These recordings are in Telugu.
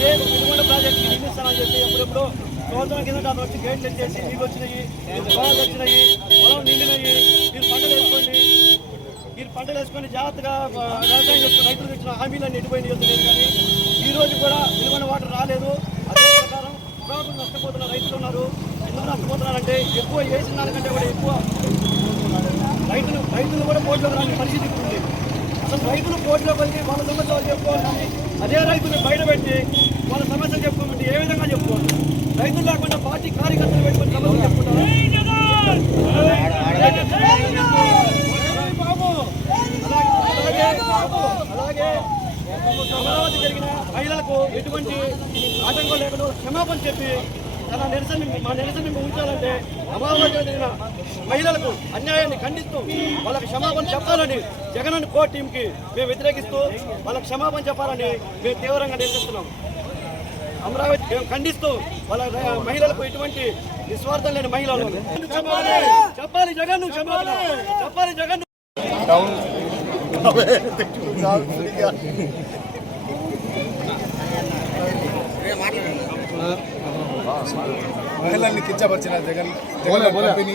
అదే వెలుగొండ ప్రాజెక్ట్కి నిర్మిస్తామని చెప్పి ఎప్పుడెప్పుడో సంవత్సరం కింద అతను వచ్చి గేట్లు ఎత్తేసి నీళ్ళు వచ్చినాయి పొలాలు వచ్చినాయి పొలం నిండినాయి. మీరు పంటలు వేసుకోండి. మీరు పంటలు వేసుకొని జాగ్రత్తగా వ్యవసాయం చేసుకుని రైతులకు ఇచ్చిన హామీలన్నీ ఎడిపోయింది లేదు కానీ ఈ రోజు కూడా వెలుగొండ వాటర్ రాలేదు. అదే ప్రకారం పొగాకు నష్టపోతున్న రైతులు ఉన్నారు. ఎందుకు నష్టపోతున్నారంటే ఎక్కువ వేసిన దానికంటే కూడా ఎక్కువ రైతులు రైతులు కూడా పోటీలోకి రాని పరిస్థితి ఉంది. అసలు రైతులు పోటీలోకి వెళ్ళి వాళ్ళ సమస్య చెప్పుకోవాలని అదే రైతులు బయట పెట్టి వాళ్ళ సమస్యలు చెప్పుకోమంటే ఏ విధంగా చెప్పుకోవాలి? రైతులు లేకుండా పార్టీ కార్యకర్తలు పెట్టుకొని సమస్యలు అమరావతి జరిగిన మహిళలకు ఎటువంటి ఆటంకం లేకుండా క్షమాపణ చెప్పి తన నిరసన మా నిరసన ఉంచాలంటే అమరావతిలో జరిగిన మహిళలకు అన్యాయాన్ని ఖండిస్తూ వాళ్ళకి క్షమాపణ చెప్పాలని జగన్ కోర్టు టీంకి మేము వ్యతిరేకిస్తూ వాళ్ళకి క్షమాపణ చెప్పాలని మేము తీవ్రంగా నిరసిస్తున్నాం అమరావతి మేము ఖండిస్తూ వాళ్ళ మహిళలకు ఎటువంటి నిస్వార్థం లేని మహిళలు చెప్పాలి చెప్పాలి జగన్ క్షమాపణ చెప్పాలి జగన్ మహిళల్ని కించపరిచిన జగన్ జగన్ కంపెనీ.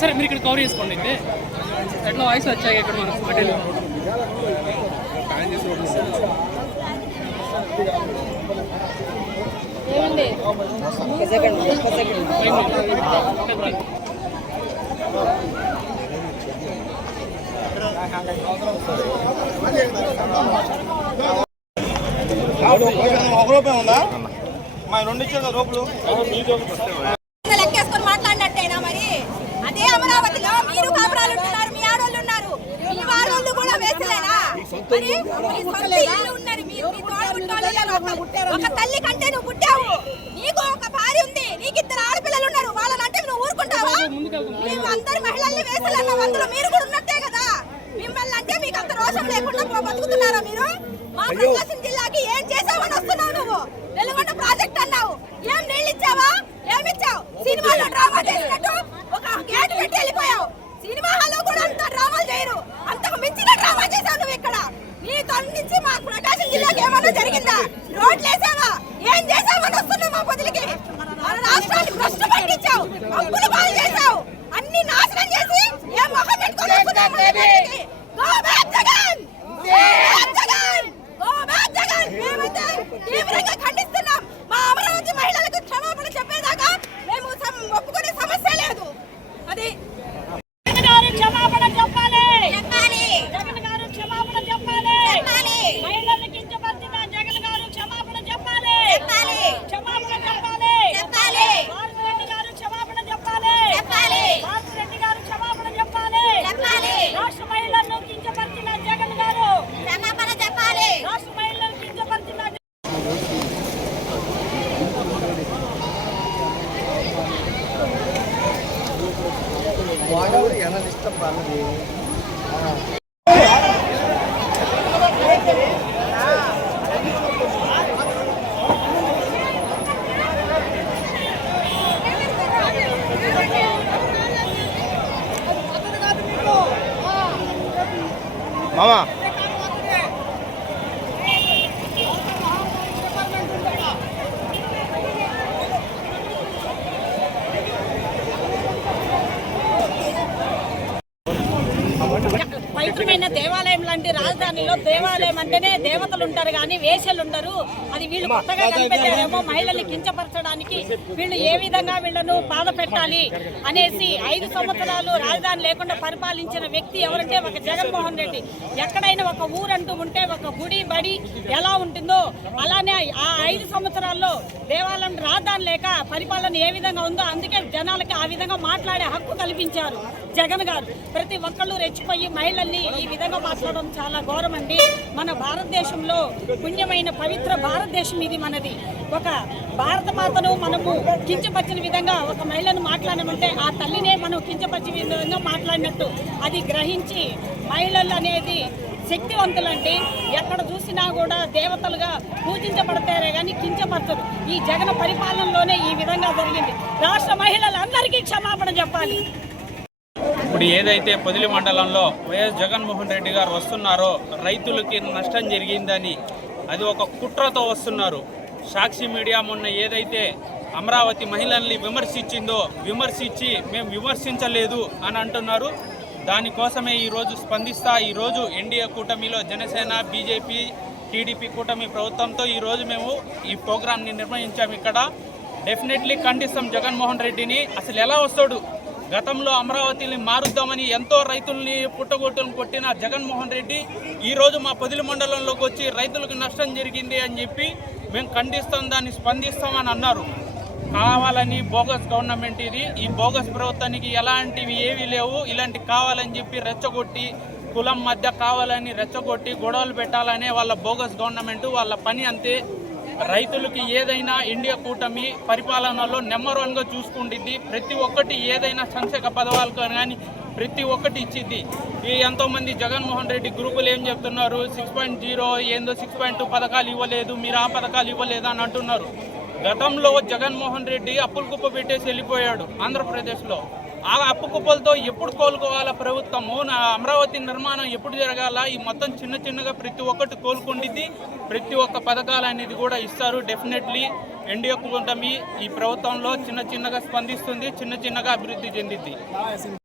సరే మీరు ఇక్కడ కవర్ చేసుకోండి అయితే. ఎట్లా వాయిస్ వచ్చాయి ఇక్కడ మనకు? పటేల్ ఒక రూపాయి ఉందా? మా రెండు ఇచ్చారు రూపులు అమరావతిలో మీరు కాపురాలు ఉంటున్నారు మీ ఆడవాళ్ళు ఉన్నారు. మీ వాళ్ళు కూడా వేసలేనా? మరి మీ సొంత ఇల్లు ఉన్నది మీ మీ తోడబుట్టినోళ్ళు లేరు. ఒక- తల్లి కంటే నువ్వు పుట్టావు. నీకు ఒక భార్య ఉంది. నీకు ఇద్దరు ఆడపిల్లలు ఉన్నారు. వాళ్ళని అంటే నువ్వు ఊరుకుంటావా? మేము అందరి మహిళల్ని వేసలేన్నాం అందులో మీరు కూడా ఉన్నట్టే కదా. మిమ్మల్ని అంటే మీకు అంత రోషం లేకుండా బతుకుతున్నారా మీరు? మా ప్రకాశం జిల్లాకి ఏం చేసావని వస్తున్నావు నువ్వు? వెలుగొండ ప్రాజెక్ట్ అన్నావు. ఏం నీళ్ళు ఇచ్చావా? ఏమి ఇచ్చావు? సినిమాలో డ్రామా చేసినట్టు ఒక గేట్ పెట్టి వెళ్ళిపోయావు సినిమా హాల్లో కూడా అంత డ్రామాలు చేయరు అంతకు మించిన డ్రామా చేసావు నువ్వు ఇక్కడ నీ తొలి నుంచి మా ప్రకాశం జిల్లాకి ఏమన్నా జరిగిందా? రోడ్లు వేసావా ఏం చేసావని వస్తున్నావు మా పొదిలికి. మన రాష్ట్రాన్ని భ్రష్టు పట్టించావు. అప్పులు పాలు చేసావు అన్ని నాశనం చేసి ఏ మొహం పెట్టుకోలేదు మామా. దేవాలయం లాంటి రాజధానిలో దేవాలయం అంటేనే దేవతలు ఉంటారు కానీ వేషలు ఉండరు. అది వీళ్ళు కొత్తగా కనిపెట్టారేమో మహిళల్ని కించపరచడానికి వీళ్ళు ఏ విధంగా వీళ్ళను బాధ పెట్టాలి అనేసి ఐదు సంవత్సరాలు రాజధాని లేకుండా పరిపాలించిన వ్యక్తి ఎవరంటే ఒక జగన్మోహన్ రెడ్డి. ఎక్కడైనా ఒక ఊరంటూ ఉంటే ఒక గుడి బడి ఎలా ఉంటుందో అలానే ఆ ఐదు సంవత్సరాల్లో దేవాలయం రాజధాని లేక పరిపాలన ఏ విధంగా ఉందో అందుకే జనాలకి ఆ విధంగా మాట్లాడే హక్కు కల్పించారు. జగన్ గారు ప్రతి ఒక్కళ్ళు రెచ్చిపోయి మహిళల్ని ఈ విధంగా మాట్లాడడం చాలా ఘోరం అండి మన భారతదేశంలో పుణ్యమైన పవిత్ర భారతదేశం ఇది మనది. ఒక భారత మాతను మనము కించపరిచిన విధంగా ఒక మహిళను మాట్లాడమంటే ఆ తల్లినే మనం కించపరిచిన విధంగా మాట్లాడినట్టు. అది గ్రహించి మహిళలు అనేది శక్తివంతులండి. ఎక్కడ చూసినా కూడా దేవతలుగా పూజించబడతారే కానీ కించపరచరు. ఈ జగన్ పరిపాలనలోనే ఈ విధంగా జరిగింది. రాష్ట్ర మహిళలందరికీ క్షమాపణ చెప్పాలి. ఇప్పుడు ఏదైతే పొదిలి మండలంలో వైఎస్ జగన్మోహన్ రెడ్డి గారు వస్తున్నారో రైతులకి నష్టం జరిగిందని అది ఒక కుట్రతో వస్తున్నారు. సాక్షి మీడియా మొన్న ఏదైతే అమరావతి మహిళల్ని విమర్శించిందో విమర్శించి మేము విమర్శించలేదు అని అంటున్నారు. దానికోసమే ఈరోజు స్పందిస్తా ఈరోజు ఎన్డీఏ కూటమిలో జనసేన బీజేపీ టీడీపీ కూటమి ప్రభుత్వంతో ఈరోజు మేము ఈ ప్రోగ్రాంని నిర్వహించాము ఇక్కడ. డెఫినెట్లీ ఖండిస్తాం జగన్మోహన్ రెడ్డిని. అసలు ఎలా వస్తాడు? గతంలో అమరావతిని మారుద్దామని ఎంతో రైతుల్ని పుట్టగొట్టులను కొట్టిన జగన్మోహన్ రెడ్డి ఈ రోజు మా పొదిలి మండలంలోకి వచ్చి రైతులకు నష్టం జరిగింది అని చెప్పి మేము ఖండిస్తాం దాన్ని స్పందిస్తామని అన్నారు. కావాలని బోగస్ గవర్నమెంట్ ఇది. ఈ బోగస్ ప్రభుత్వానికి ఎలాంటివి ఏవి లేవు ఇలాంటి కావాలని చెప్పి రెచ్చగొట్టి కులం మధ్య కావాలని రెచ్చగొట్టి గొడవలు పెట్టాలనే వాళ్ళ బోగస్ గవర్నమెంట్ వాళ్ళ పని అంతే. రైతులకి ఏదైనా ఇండియా కూటమి పరిపాలనలో నెంబర్ వన్గా చూసుకుంటుంది ప్రతి ఒక్కటి ఏదైనా సంక్షేమ పదవాలు కానీ ప్రతి ఒక్కటి ఇచ్చింది ఈ ఎంతోమంది జగన్మోహన్ రెడ్డి గ్రూపులు ఏం చెప్తున్నారు? సిక్స్ పాయింట్ జీరో ఏందో సిక్స్ పాయింట్ టూ పథకాలు ఇవ్వలేదు మీరు ఆ పథకాలు ఇవ్వలేదు అని అంటున్నారు. గతంలో జగన్మోహన్ రెడ్డి అప్పులు కుప్ప పెట్టేసి వెళ్ళిపోయాడు ఆంధ్రప్రదేశ్లో. ఆ అప్పు కుప్పలతో ఎప్పుడు కోలుకోవాలా ప్రభుత్వము? నా అమరావతి నిర్మాణం ఎప్పుడు జరగాల? ఈ మొత్తం చిన్న చిన్నగా ప్రతి ఒక్కటి కోలుకుండిద్ది. ప్రతి ఒక్క పథకాలు అనేది కూడా ఇస్తారు. డెఫినెట్లీ ఎన్డీఏ కూటమి ఈ ప్రభుత్వంలో చిన్న చిన్నగా స్పందిస్తుంది చిన్న చిన్నగా అభివృద్ధి చెందిద్ది.